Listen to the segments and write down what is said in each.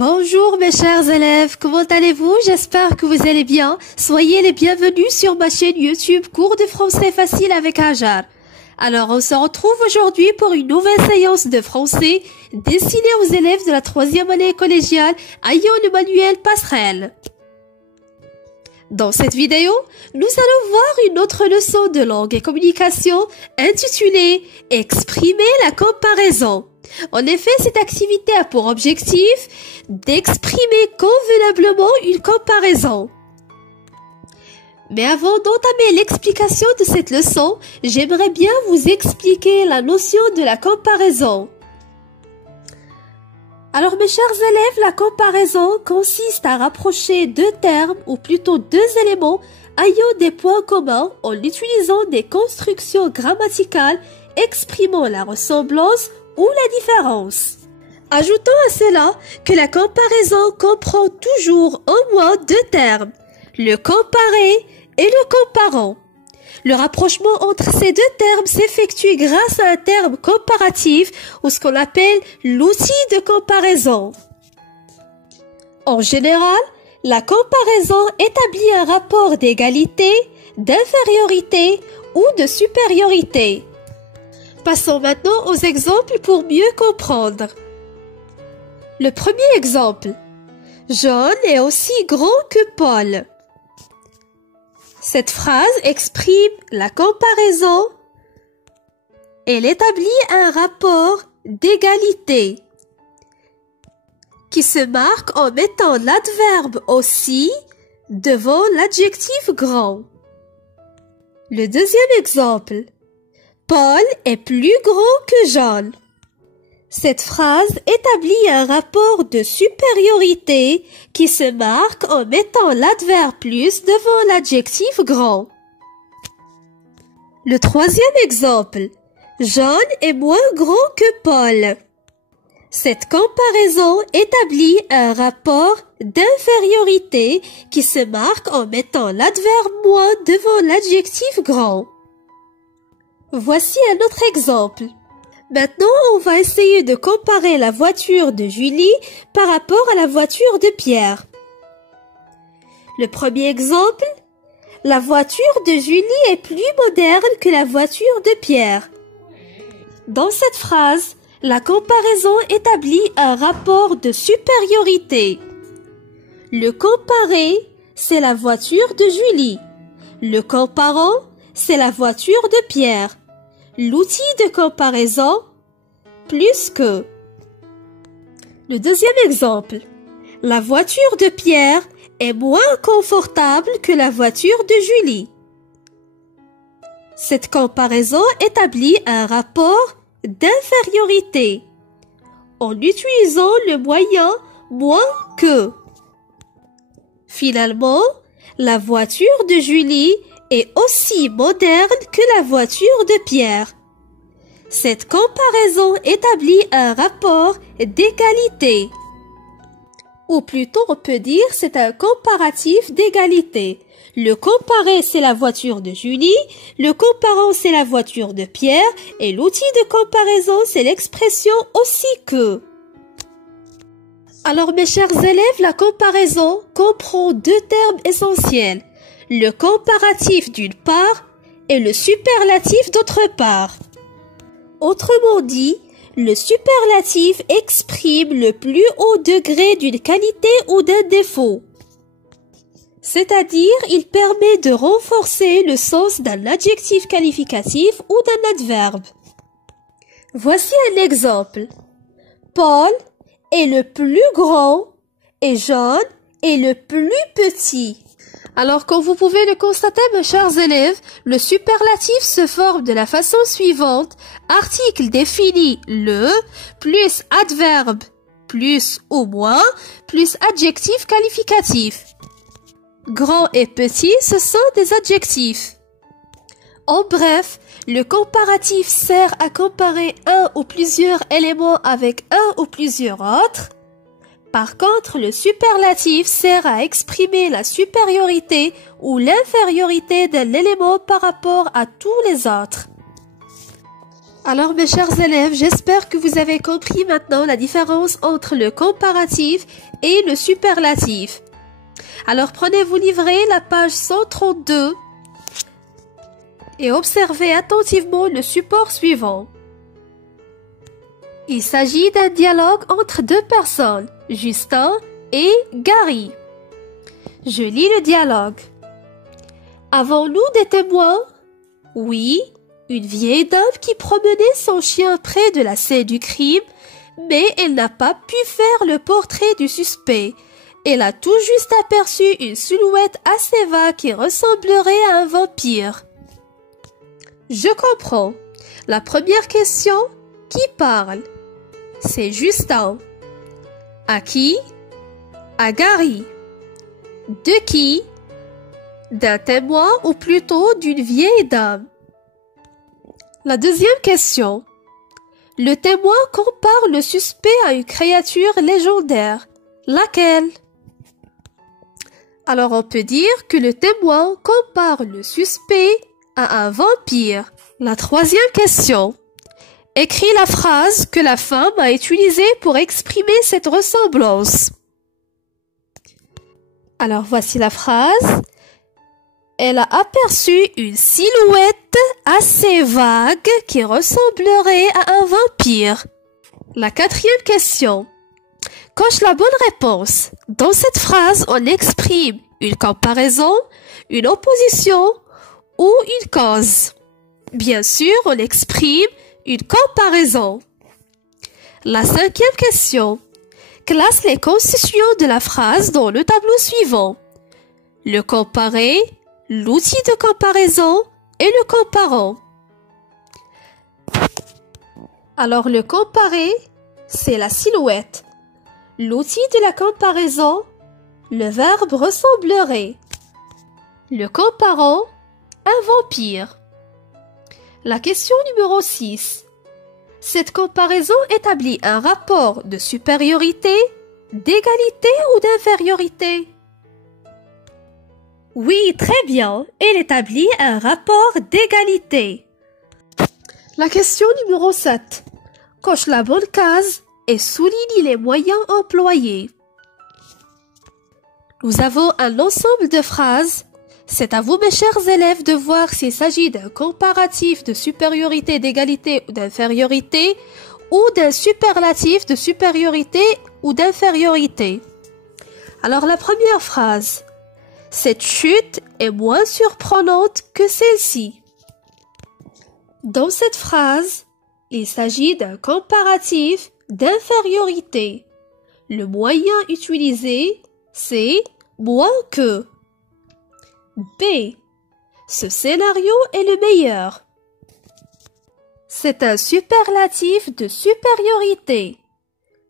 Bonjour mes chers élèves, comment allez-vous? J'espère que vous allez bien. Soyez les bienvenus sur ma chaîne YouTube Cours de français facile avec Hajar. Alors on se retrouve aujourd'hui pour une nouvelle séance de français destinée aux élèves de la 3e année collégiale Ayo-Emmanuel Passerelle. Dans cette vidéo, nous allons voir une autre leçon de langue et communication intitulée « Exprimer la comparaison ». En effet, cette activité a pour objectif d'exprimer convenablement une comparaison. Mais avant d'entamer l'explication de cette leçon, j'aimerais bien vous expliquer la notion de la comparaison. Alors mes chers élèves, la comparaison consiste à rapprocher deux termes ou plutôt deux éléments ayant des points communs en utilisant des constructions grammaticales exprimant la ressemblance ou la différence. Ajoutons à cela que la comparaison comprend toujours au moins deux termes, le comparé et le comparant. Le rapprochement entre ces deux termes s'effectue grâce à un terme comparatif ou ce qu'on appelle l'outil de comparaison. En général, la comparaison établit un rapport d'égalité, d'infériorité ou de supériorité. Passons maintenant aux exemples pour mieux comprendre. Le premier exemple. John est aussi grand que Paul. Cette phrase exprime la comparaison. Elle établit un rapport d'égalité qui se marque en mettant l'adverbe aussi devant l'adjectif grand. Le deuxième exemple. Paul est plus grand que John. Cette phrase établit un rapport de supériorité qui se marque en mettant l'adverbe plus devant l'adjectif grand. Le troisième exemple. John est moins grand que Paul. Cette comparaison établit un rapport d'infériorité qui se marque en mettant l'adverbe moins devant l'adjectif grand. Voici un autre exemple. Maintenant, on va essayer de comparer la voiture de Julie par rapport à la voiture de Pierre. Le premier exemple, la voiture de Julie est plus moderne que la voiture de Pierre. Dans cette phrase, la comparaison établit un rapport de supériorité. Le comparé, c'est la voiture de Julie. Le comparant, c'est la voiture de Pierre. L'outil de comparaison, plus que. Le deuxième exemple. La voiture de Pierre est moins confortable que la voiture de Julie. Cette comparaison établit un rapport d'infériorité en utilisant le moyen moins que. Finalement, la voiture de Julie est aussi moderne que la voiture de Pierre. Cette comparaison établit un rapport d'égalité. Ou plutôt on peut dire c'est un comparatif d'égalité. Le comparé c'est la voiture de Julie, le comparant c'est la voiture de Pierre et l'outil de comparaison c'est l'expression aussi que. Alors mes chers élèves, la comparaison comprend deux termes essentiels. Le comparatif d'une part et le superlatif d'autre part. Autrement dit, le superlatif exprime le plus haut degré d'une qualité ou d'un défaut. C'est-à-dire, il permet de renforcer le sens d'un adjectif qualificatif ou d'un adverbe. Voici un exemple. Paul est le plus grand et John est le plus petit. Alors, comme vous pouvez le constater, mes chers élèves, le superlatif se forme de la façon suivante. Article défini le, plus adverbe, plus ou moins, plus adjectif qualificatif. Grand et petit, ce sont des adjectifs. En bref, le comparatif sert à comparer un ou plusieurs éléments avec un ou plusieurs autres. Par contre, le superlatif sert à exprimer la supériorité ou l'infériorité d'un élément par rapport à tous les autres. Alors mes chers élèves, j'espère que vous avez compris maintenant la différence entre le comparatif et le superlatif. Alors prenez vos livrets, la page 132 et observez attentivement le support suivant. Il s'agit d'un dialogue entre deux personnes, Justin et Gary. Je lis le dialogue. Avons-nous des témoins? Oui, une vieille dame qui promenait son chien près de la scène du crime, mais elle n'a pas pu faire le portrait du suspect. Elle a tout juste aperçu une silhouette assez vague qui ressemblerait à un vampire. Je comprends. La première question, qui parle? C'est Justin. À qui? À Gary. De qui? D'un témoin ou plutôt d'une vieille dame? La deuxième question. Le témoin compare le suspect à une créature légendaire. Laquelle? Alors on peut dire que le témoin compare le suspect à un vampire. La troisième question. Écris la phrase que la femme a utilisée pour exprimer cette ressemblance. Alors voici la phrase. Elle a aperçu une silhouette assez vague qui ressemblerait à un vampire. La quatrième question. Coche la bonne réponse. Dans cette phrase, on exprime une comparaison, une opposition ou une cause. Bien sûr, on exprime une comparaison. La cinquième question. Classe les constituants de la phrase dans le tableau suivant. Le comparer, l'outil de comparaison et le comparant. Alors le comparer, c'est la silhouette. L'outil de la comparaison, le verbe ressemblerait. Le comparant, un vampire. La question numéro 6. Cette comparaison établit un rapport de supériorité, d'égalité ou d'infériorité? Oui, très bien. Elle établit un rapport d'égalité. La question numéro 7. Coche la bonne case et souligne les moyens employés. Nous avons un ensemble de phrases. C'est à vous, mes chers élèves, de voir s'il s'agit d'un comparatif de supériorité, d'égalité ou d'infériorité ou d'un superlatif de supériorité ou d'infériorité. Alors la première phrase. Cette chute est moins surprenante que celle-ci. Dans cette phrase, il s'agit d'un comparatif d'infériorité. Le moyen utilisé, c'est moins que. B. Ce scénario est le meilleur. C'est un superlatif de supériorité.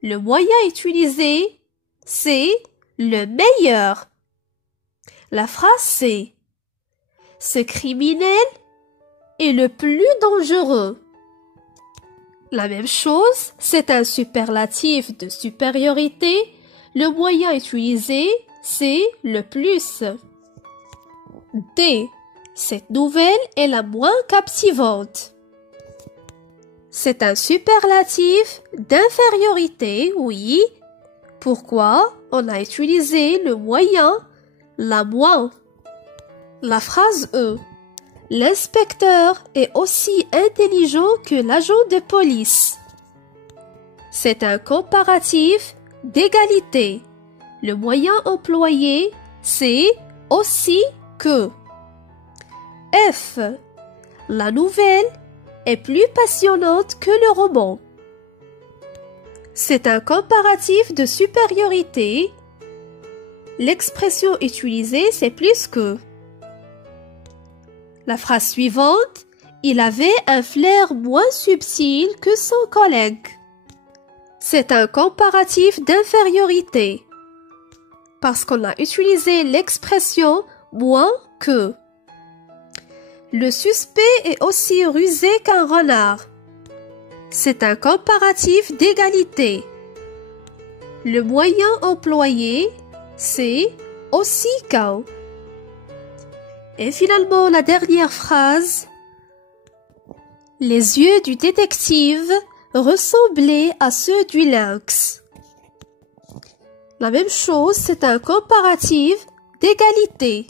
Le moyen utilisé, c'est le meilleur. La phrase c'est « Ce criminel est le plus dangereux ». La même chose, c'est un superlatif de supériorité. Le moyen utilisé, c'est le plus. D. Cette nouvelle est la moins captivante. C'est un superlatif d'infériorité, oui. Pourquoi on a utilisé le moyen, la moins? La phrase E. L'inspecteur est aussi intelligent que l'agent de police. C'est un comparatif d'égalité. Le moyen employé, c'est aussi que. F. La nouvelle est plus passionnante que le roman. C'est un comparatif de supériorité. L'expression utilisée, c'est plus que. La phrase suivante, il avait un flair moins subtil que son collègue. C'est un comparatif d'infériorité. Parce qu'on a utilisé l'expression moins que. Le suspect est aussi rusé qu'un renard. C'est un comparatif d'égalité. Le moyen employé, c'est aussi qu'un. Et finalement, la dernière phrase. Les yeux du détective ressemblaient à ceux du lynx. La même chose, c'est un comparatif d'égalité.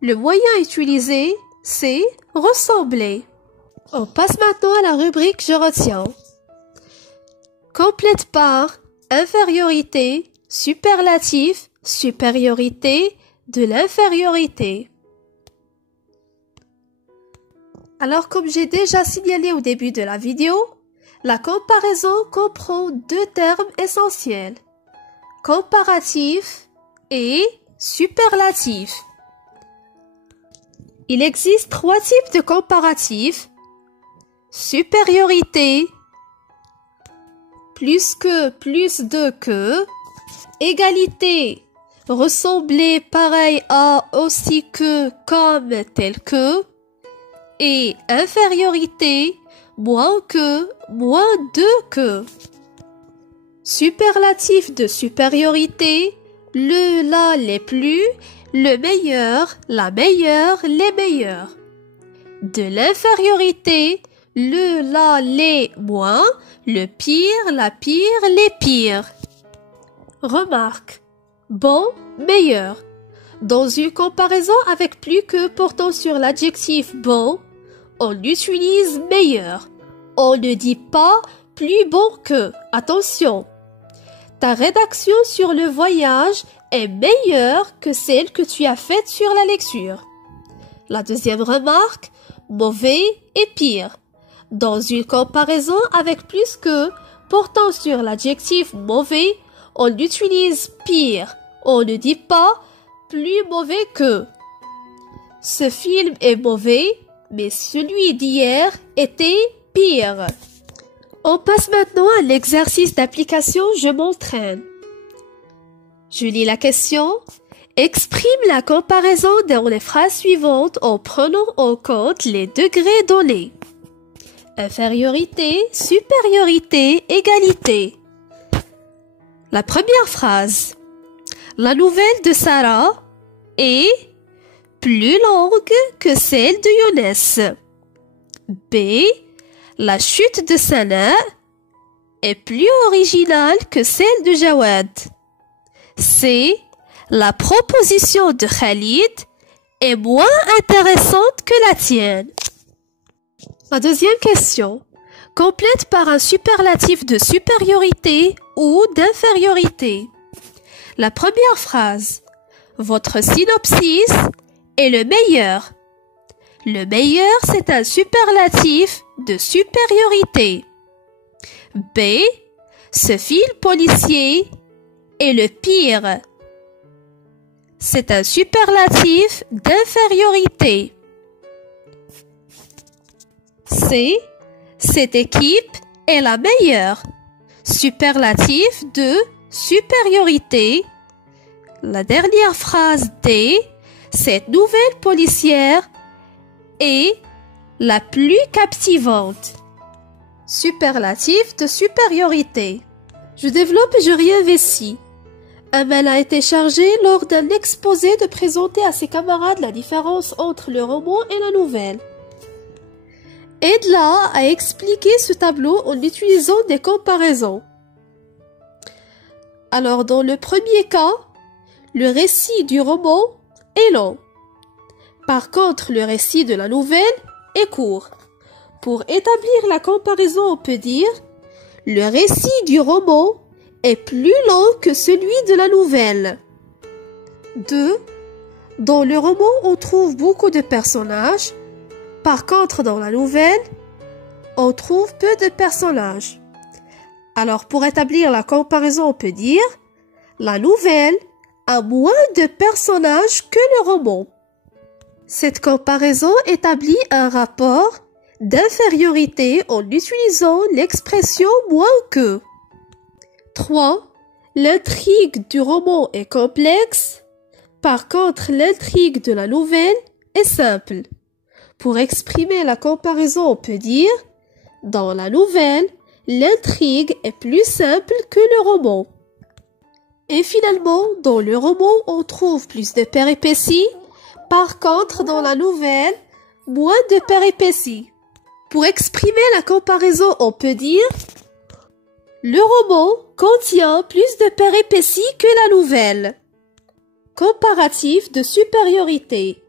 Le moyen utilisé, c'est ressembler. On passe maintenant à la rubrique Je retiens. Complète par infériorité, superlatif, supériorité, de l'infériorité. Alors, comme j'ai déjà signalé au début de la vidéo, la comparaison comprend deux termes essentiels, comparatif et superlatif. Il existe trois types de comparatifs: supériorité, plus que, plus de que, égalité, ressembler, pareil à, aussi que, comme, tel que, et infériorité, moins que, moins de que. Superlatif de supériorité, le, la, les plus, le meilleur, la meilleure, les meilleurs. De l'infériorité, le, la, les, moins, le pire, la pire, les pires. Remarque. Bon, meilleur. Dans une comparaison avec plus que portant sur l'adjectif bon, on utilise meilleur. On ne dit pas plus bon que. Attention. Ta rédaction sur le voyage est meilleure que celle que tu as faite sur la lecture. La deuxième remarque, mauvais et pire. Dans une comparaison avec plus que portant sur l'adjectif mauvais, on utilise pire. On ne dit pas plus mauvais que. Ce film est mauvais, mais celui d'hier était pire. On passe maintenant à l'exercice d'application « Je m'entraîne ». Je lis la question. Exprime la comparaison dans les phrases suivantes en prenant en compte les degrés donnés. Infériorité, supériorité, égalité. La première phrase. La nouvelle de Sarah est plus longue que celle de Younes. B. La chute de Sana est plus originale que celle de Jawad. C. La proposition de Khalid est moins intéressante que la tienne. La deuxième question. Complète par un superlatif de supériorité ou d'infériorité. La première phrase. Votre synopsis est le meilleur. Le meilleur, c'est un superlatif de supériorité. B. Ce film policier est le pire. C'est un superlatif d'infériorité. C. Cette équipe est la meilleure. Superlatif de supériorité. La dernière phrase D. Cette nouvelle policière est la plus captivante. Superlatif de supériorité. Je développe et je réinvestis. Amal a été chargé lors d'un exposé de présenter à ses camarades la différence entre le roman et la nouvelle. Aide-la à expliquer ce tableau en utilisant des comparaisons. Alors, dans le premier cas, le récit du roman est long. Par contre, le récit de la nouvelle est court. Pour établir la comparaison, on peut dire « Le récit du roman est plus long que celui de la nouvelle. » 2. Dans le roman, on trouve beaucoup de personnages. Par contre, dans la nouvelle, on trouve peu de personnages. Alors, pour établir la comparaison, on peut dire « La nouvelle a moins de personnages que le roman. » Cette comparaison établit un rapport d'infériorité en utilisant l'expression « moins que ». 3. L'intrigue du roman est complexe. Par contre, l'intrigue de la nouvelle est simple. Pour exprimer la comparaison, on peut dire « Dans la nouvelle, l'intrigue est plus simple que le roman. » Et finalement, dans le roman, on trouve plus de péripéties. Par contre, dans la nouvelle, moins de péripéties. Pour exprimer la comparaison, on peut dire le roman contient plus de péripéties que la nouvelle. Comparatif de supériorité.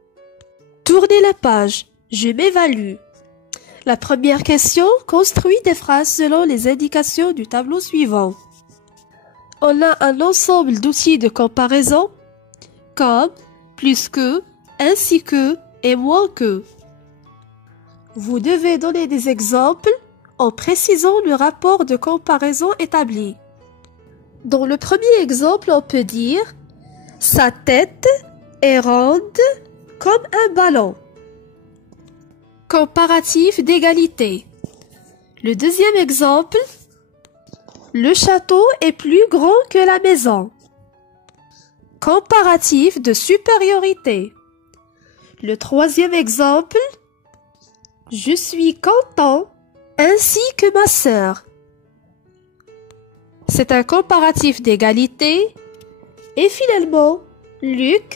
Tournez la page. Je m'évalue. La première question construit des phrases selon les indications du tableau suivant. On a un ensemble d'outils de comparaison comme plus que, ainsi que et moins que. Vous devez donner des exemples en précisant le rapport de comparaison établi. Dans le premier exemple, on peut dire « Sa tête est ronde comme un ballon ». Comparatif d'égalité. Le deuxième exemple, « Le château est plus grand que la maison ». Comparatif de supériorité. Le troisième exemple, « Je suis content ainsi que ma sœur ». C'est un comparatif d'égalité. Et finalement, Luc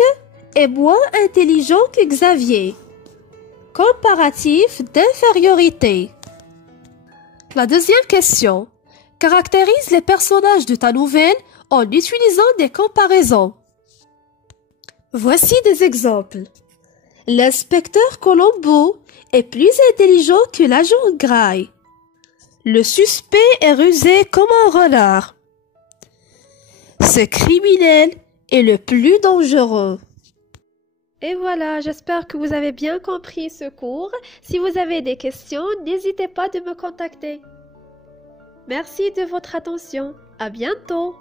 est moins intelligent que Xavier. Comparatif d'infériorité. La deuxième question. Caractérise les personnages de ta nouvelle en utilisant des comparaisons. Voici des exemples. L'inspecteur Colombo est plus intelligent que l'agent Gray. Le suspect est rusé comme un renard. Ce criminel est le plus dangereux. Et voilà, j'espère que vous avez bien compris ce cours. Si vous avez des questions, n'hésitez pas de me contacter. Merci de votre attention. À bientôt.